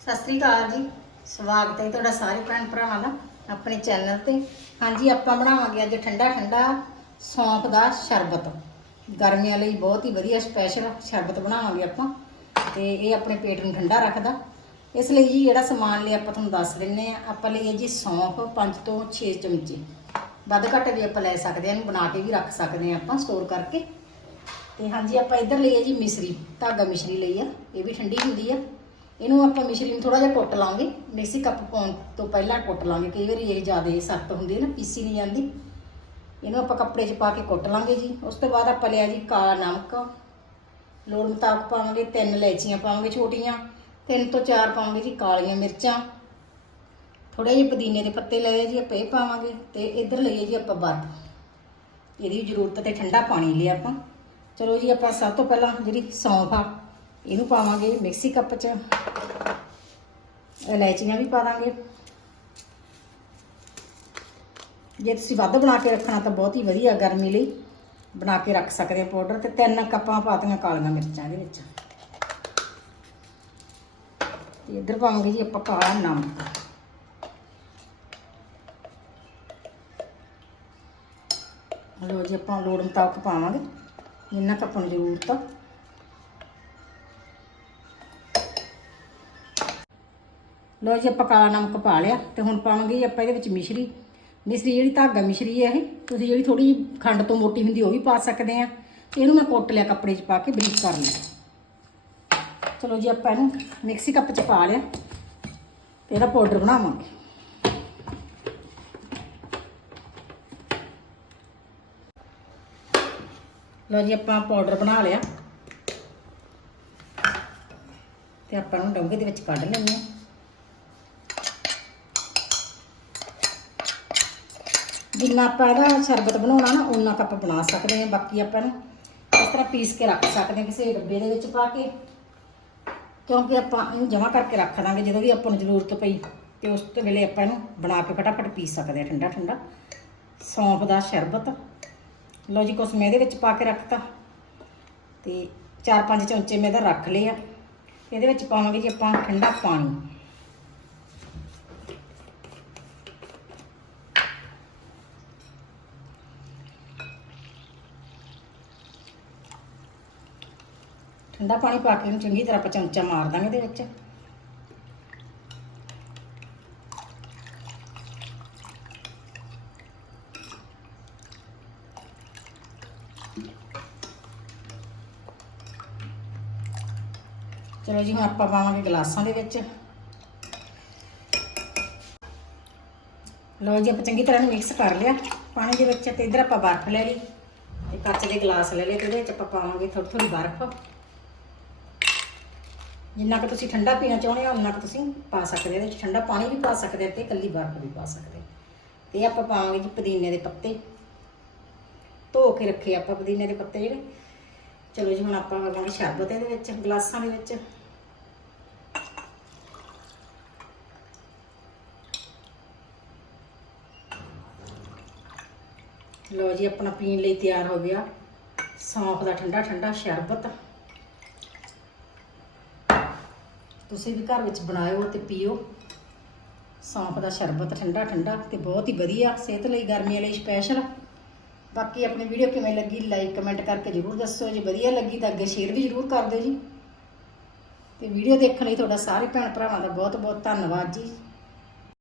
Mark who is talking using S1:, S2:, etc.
S1: ਸਤਿ ਸ੍ਰੀ ਅਕਾਲ ਜੀ। ਸਵਾਗਤ ਹੈ ਤੁਹਾਡਾ ਸਾਰੇ ਭੈਣ ਭਰਾਵਾਂ ਦਾ ਆਪਣੇ ਚੈਨਲ ਤੇ। ਹਾਂਜੀ, ਆਪਾਂ ਬਣਾਵਾਂਗੇ ਅੱਜ ਠੰਡਾ ਠੰਡਾ ਸੌਂਫ ਦਾ ਸ਼ਰਬਤ। ਗਰਮੀਆਂ ਲਈ ਬਹੁਤ ਹੀ ਵਧੀਆ ਸਪੈਸ਼ਲ ਸ਼ਰਬਤ ਬਣਾਵਾਂਗੇ ਆਪਾਂ। ਤੇ ਇਹ ਆਪਣੇ ਪੇਟ ਨੂੰ ਠੰਡਾ ਰੱਖਦਾ। ਇਸ ਲਈ ਜੀ ਜਿਹੜਾ ਸਮਾਨ ਲਈ ਆਪਾਂ ਤੁਹਾਨੂੰ ਦੱਸ ਦਿੰਨੇ ਆ, ਆਪਾਂ ਲਈਏ ਜੀ ਸੌਂਫ 5 ਤੋਂ 6 ਚਮਚੇ। ਵੱਧ ਘੱਟ ਵੀ ਆਪਾਂ ਲੈ ਸਕਦੇ ਆ ਇਹਨੂੰ ਬਣਾ ਕੇ ਵੀ ਰੱਖ ਸਕਦੇ ਆ ਆਪਾਂ ਸਟੋਰ ਕਰਕੇ। ਤੇ ਹਾਂਜੀ, ਆਪਾਂ ਇੱਧਰ ਲਈ ਹੈ ਜੀ ਮਿਸ਼ਰੀ, ਧਾਗਾ ਮਿਸ਼ਰੀ ਲਈ ਆ। ਇਹ ਵੀ ਠੰਡੀ ਹੁੰਦੀ ਆ। ਇਹਨੂੰ ਆਪਾਂ ਮਿਸ਼ਰੀ ਨੂੰ ਥੋੜਾ ਜਿਹਾ ਕੁੱਟ ਲਾਂਗੇ, ਮਿਕਸੀ ਕੱਪ ਪਾਉਣ ਤੋਂ ਪਹਿਲਾਂ ਕੁੱਟ ਲਾਂਗੇ। ਕਈ ਵਾਰੀ ਇਹ ਜ਼ਿਆਦਾ ਸਖਤ ਹੁੰਦੀ ਹੈ ਨਾ, ਪੀਸੀ ਨਹੀਂ ਜਾਂਦੀ। ਇਹਨੂੰ ਆਪਾਂ ਕੱਪੜੇ 'ਚ ਪਾ ਕੇ ਕੁੱਟ ਲਾਂਗੇ ਜੀ। ਉਸ ਤੋਂ ਬਾਅਦ ਆਪਾਂ ਲਿਆ ਜੀ ਕਾਲਾ ਨਮਕ। ਲੋੜ ਮੁਤਾਬਕ ਪਾਵਾਂਗੇ, ਤਿੰਨ ਇਲਾਇਚੀਆਂ ਪਾਵਾਂਗੇ ਛੋਟੀਆਂ। ਤਿੰਨ ਤੋਂ ਚਾਰ ਪਾਵਾਂਗੇ ਜੀ ਕਾਲੀਆਂ ਮਿਰਚਾਂ। ਥੋੜੇ ਜਿਹੇ ਪੁਦੀਨੇ ਦੇ ਪੱਤੇ ਲਏ ਜੀ, ਆਪਾਂ ਇਹ ਪਾਵਾਂਗੇ ਤੇ ਇੱਧਰ ਲਈਏ ਜੀ ਆਪਾਂ ਬਰਫ ਇਹਦੀ ਜ਼ਰੂਰਤ ਤੇ ਠੰਡਾ ਪਾਣੀ ਲਿਆ ਆਪਾਂ। ਚਲੋ ਜੀ ਆਪਾਂ ਸਭ ਤੋਂ ਪਹਿਲਾਂ ਜਿਹੜੀ ਸੌਂਫ ਆ ਇਹਨੂੰ ਪਾਵਾਂਗੇ ਮਿਕਸੀ ਕੱਪ 'ਚ। ਇਲਾਇਚੀਆਂ ਵੀ ਪਾ ਦਾਂਗੇ। ਜੇ ਤੁਸੀਂ ਵੱਧ ਬਣਾ ਕੇ ਰੱਖਣਾ ਤਾਂ ਬਹੁਤ ਹੀ ਵਧੀਆ ਗਰਮੀ ਲਈ ਬਣਾ ਕੇ ਰੱਖ ਸਕਦੇ ਆ ਪਾਊਡਰ ਤੇ ਤਿੰਨ ਕੱਪਾਂ ਪਾਤੀਆਂ ਕਾਲੀਆਂ ਮਿਰਚਾਂ ਦੇ ਵਿੱਚ। ਤੇ ਇੱਧਰ ਪਾਵਾਂਗੇ ਜੀ ਆਪਾਂ ਕਾਲਾ ਨਮਕ। ਲੋ ਜੀ ਆਪਾਂ ਲੋੜ ਮੁਤਾਬਕ ਪਾਵਾਂਗੇ। ਜਿੰਨਾ ਕੁ ਆਪਾਂ ਨੂੰ ਜ਼ਰੂਰਤ ਆ ਲੋ ਜੀ, ਆਪਾਂ ਕਾਲਾ ਨਮਕ ਪਾ ਲਿਆ ਤੇ ਹੁਣ ਪਾਵਾਂਗੇ ਜੀ ਆਪਾਂ ਇਹਦੇ ਵਿੱਚ ਮਿਸ਼ਰੀ। ਮਿਸ਼ਰੀ ਜਿਹੜੀ ਧਾਗਾ ਮਿਸ਼ਰੀ ਹੈ ਇਹ, ਤੁਸੀਂ ਜਿਹੜੀ ਥੋੜੀ ਖੰਡ ਤੋਂ ਮੋਟੀ ਹੁੰਦੀ ਉਹ ਵੀ ਪਾ ਸਕਦੇ ਆ। ਇਹਨੂੰ ਮੈਂ ਕੁੱਟ ਲਿਆ ਕੱਪੜੇ 'ਚ ਪਾ ਕੇ ਬਰੀਕ ਕਰ ਲਿਆ। ਚਲੋ ਜੀ, ਆਪਾਂ ਇਹਨੂੰ ਮਿਕਸੀ ਕੱਪ 'ਚ ਪਾ ਲਿਆ ਤੇ ਇਹਦਾ ਪਾਊਡਰ ਬਣਾਵਾਂਗੇ। ਲਓ ਜੀ, ਆਪਾਂ ਪਾਊਡਰ ਬਣਾ ਲਿਆ। ਤੇ ਆਪਾਂ ਨੂੰ ਡੋਂਗੇ ਦੇ ਵਿੱਚ ਕੱਢ ਲੈਂਦੇ ਹਾਂ ਜਿੰਨਾ ਆਪਾਂ ਇਹਦਾ ਸ਼ਰਬਤ ਬਣਾਉਣਾ ਨਾ ਉਨਾ ਕੱਪ ਬਣਾ ਸਕਦੇ ਹਾਂ, ਬਾਕੀ ਆਪਾਂ ਨੂੰ ਇਸ ਤਰ੍ਹਾਂ ਪੀਸ ਕੇ ਰੱਖ ਸਕਦੇ ਹਾਂ ਕਿਸੇ ਡੱਬੇ ਦੇ ਵਿੱਚ ਪਾ ਕੇ। ਕਿਉਂਕਿ ਆਪਾਂ ਇਹਨੂੰ ਜਮ੍ਹਾਂ ਕਰਕੇ ਰੱਖ ਦਾਂਗੇ, ਜਦੋਂ ਵੀ ਆਪਾਂ ਨੂੰ ਜ਼ਰੂਰਤ ਪਈ, ਤੇ ਉਸ ਤੋਂ ਵੇਲੇ ਆਪਾਂ ਇਹਨੂੰ ਬਣਾ ਕੇ ਫਟਾਫਟ ਪੀ ਸਕਦੇ ਹਾਂ ਠੰਡਾ ਠੰਡਾ ਸੌਂਫ ਦਾ ਸ਼ਰਬਤ। ਲਓ ਜੀ, ਕੁਛ ਮੈਂ ਇਹਦੇ ਵਿੱਚ ਪਾ ਕੇ ਰੱਖਤਾ। ਤੇ ਚਾਰ ਪੰਜ ਚਮਚੇ ਮੈਂ ਇਹਦਾ ਰੱਖ ਲਿਆ ਇਹਦੇ ਵਿੱਚ ਪਾਵਾਂਗੇ ਜੀ ਆਪਾਂ ਠੰਡਾ ਪਾਣੀ। ਠੰਡਾ ਪਾਣੀ ਪਾ ਕੇ ਇਹਨੂੰ ਚੰਗੀ ਤਰ੍ਹਾਂ ਆਪਾਂ ਚਮਚਾ ਮਾਰ ਦਾਂਗੇ ਇਹਦੇ ਵਿੱਚ। ਚਲੋ ਜੀ, ਹੁਣ ਆਪਾਂ ਪਾਵਾਂਗੇ ਗਲਾਸਾਂ ਦੇ ਵਿੱਚ। ਲਓ ਜੀ, ਆਪਾਂ ਚੰਗੀ ਤਰ੍ਹਾਂ ਨੂੰ ਮਿਕਸ ਕਰ ਲਿਆ ਪਾਣੀ ਦੇ ਵਿੱਚ ਤੇ ਇਧਰ ਆਪਾਂ ਬਰਫ਼ ਲੈ ਲਈ ਤੇ ਕੱਚ ਦੇ ਗਲਾਸ ਲੈ ਲਏ ਤੇ ਇਹਦੇ ਵਿੱਚ ਆਪਾਂ ਪਾਵਾਂਗੇ ਥੋੜੀ ਥੋੜੀ ਬਰਫ਼। ਜਿੰਨਾ ਕਿ ਤੁਸੀਂ ਠੰਡਾ ਪੀਣਾ ਚਾਹੁੰਦੇ ਹੋ, ਉਨਾ ਕਿ ਤੁਸੀਂ ਪਾ ਸਕਦੇ ਹੋ। ਇਹਦੇ ਵਿੱਚ ਠੰਡਾ ਪਾਣੀ ਵੀ ਪਾ ਸਕਦੇ ਹੋ ਤੇ ਇਕੱਲੀ ਬਰਫ਼ ਵੀ ਪਾ ਸਕਦੇ ਹੋ। ਤੇ ਆਪਾਂ ਪਾਵਾਂਗੇ ਜੀ ਪੁਦੀਨੇ ਦੇ ਪੱਤੇ। ਧੋ ਕੇ ਰੱਖੇ ਆਪਾਂ ਪੁਦੀਨੇ ਦੇ ਪੱਤੇ ਜਿਹੜੇ। ਚਲੋ ਜੀ, ਹੁਣ ਆਪਾਂ ਪਾਵਾਂਗੇ ਸ਼ਰਬਤ ਇਹਦੇ ਵਿੱਚ, ਗਲਾਸਾਂ ਦੇ ਵਿੱਚ। ਲਓ ਜੀ, ਆਪਣਾ ਪੀਣ ਲਈ ਤਿਆਰ ਹੋ ਗਿਆ। ਸੌਂਫ ਦਾ ਠੰਡਾ ਠੰਡਾ ਸ਼ਰਬਤ। ਤੁਸੀਂ ਵੀ ਘਰ ਵਿੱਚ ਬਣਾਇਓ ਤੇ ਪੀਓ। ਸੌਂਫ ਦਾ ਸ਼ਰਬਤ ਠੰਡਾ ਠੰਡਾ ਤੇ ਬਹੁਤ ਹੀ ਵਧੀਆ ਸਿਹਤ ਲਈ ਗਰਮੀਆਂ ਲਈ ਸਪੈਸ਼ਲ ਬਾਕੀ ਆਪਣੀ ਵੀਡੀਓ ਕਿਵੇਂ ਲੱਗੀ ਲਾਈਕ ਕਮੈਂਟ ਕਰਕੇ ਜਰੂਰ ਦੱਸੋ। ਜੇ ਵਧੀਆ ਲੱਗੀ ਤਾਂ ਅੱਗੇ ਸ਼ੇਅਰ ਵੀ ਜਰੂਰ ਕਰ ਦਿਓ ਜੀ। ਤੇ ਵੀਡੀਓ ਦੇਖਣ ਲਈ ਤੁਹਾਡਾ ਸਾਰੇ ਭੈਣ ਭਰਾਵਾਂ ਦਾ ਬਹੁਤ ਬਹੁਤ ਧੰਨਵਾਦ ਜੀ।